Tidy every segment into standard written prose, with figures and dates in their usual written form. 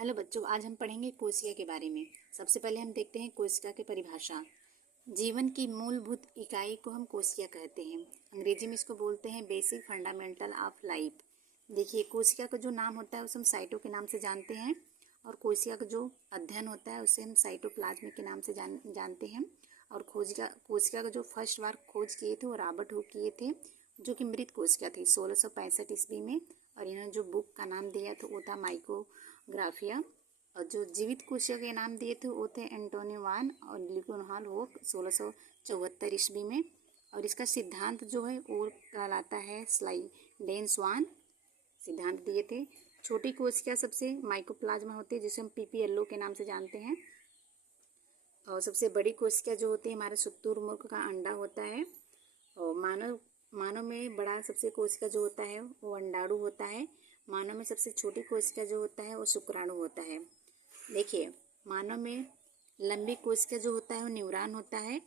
Hello बच्चों, आज हम पढ़ेंगे कोशिका के बारे में। सबसे पहले हम देखते हैं कोशिका की परिभाषा। जीवन की मूलभूत इकाई को हम कोशिका कहते हैं। अंग्रेजी में इसको बोलते हैं बेसिक फंडामेंटल ऑफ लाइफ। देखिए, कोशिका का जो नाम होता है उसे हम साइटो के नाम से जानते हैं, और कोशिका का जो अध्ययन होता है उसे हम साइटोप्लाज्म के नाम से जानते हैं। और कोशिका का जो फर्स्ट बार खोज किए थे वो रॉबर्ट हुक किए थे, जो कि मृत कोशिका थी 1665 ईस्वी में। और इन्होंने जो बुक का नाम दिया था वो था माइक्रोग्राफिया। और जो जीवित कोशिका के नाम दिए थे वो थे एंटोनियो वान और लिकुनहाल होक 1674 ईस्वी में। और इसका सिद्धांत जो है वो कहलाता है स्लाइडेन-स्वान सिद्धांत दिए थे। छोटी कोशिका सबसे माइकोप्लाज्मा होती है, जिसे हम पीपीएलओ के नाम से जानते हैं। और सबसे बड़ी कोशिका जो होती है हमारे शुतुरमुर्ग का अंडा होता है। और मानव में बड़ा सबसे कोशिका जो होता है वो अंडाणु होता है। मानव में सबसे छोटी कोशिका जो होता है वो शुक्राणु होता है। देखिए, मानव में लंबी कोशिका जो होता है वो न्यूरॉन होता है,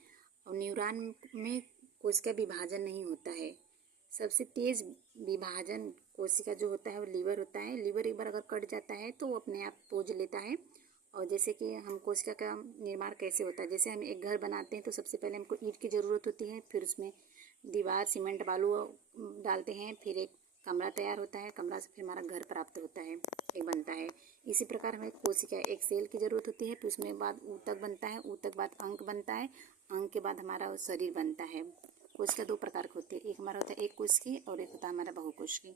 और न्यूरॉन में कोशिका विभाजन नहीं होता है। सबसे तेज विभाजन कोशिका जो होता है वो लीवर होता है। लीवर एक बार अगर कट जाता है तो वो अपने आप पोज लेता है। और जैसे कि हम कोशिका का निर्माण कैसे होता है, जैसे हम एक घर बनाते हैं तो सबसे पहले हमको ईंट की ज़रूरत होती है, फिर उसमें दीवार सीमेंट बालू डालते हैं, फिर एक कमरा तैयार होता है, कमरा से फिर हमारा घर प्राप्त होता है, एक बनता है। इसी प्रकार हमें कोशिका एक सेल की ज़रूरत होती है, फिर उसमें बाद ऊतक बनता है, ऊतक बाद अंक बनता है, अंक के बाद हमारा शरीर बनता है। कोशिका दो प्रकार की होती है, एक हमारा होता है एक कोशिकीय और एक होता है हमारा बहुकोशिकीय।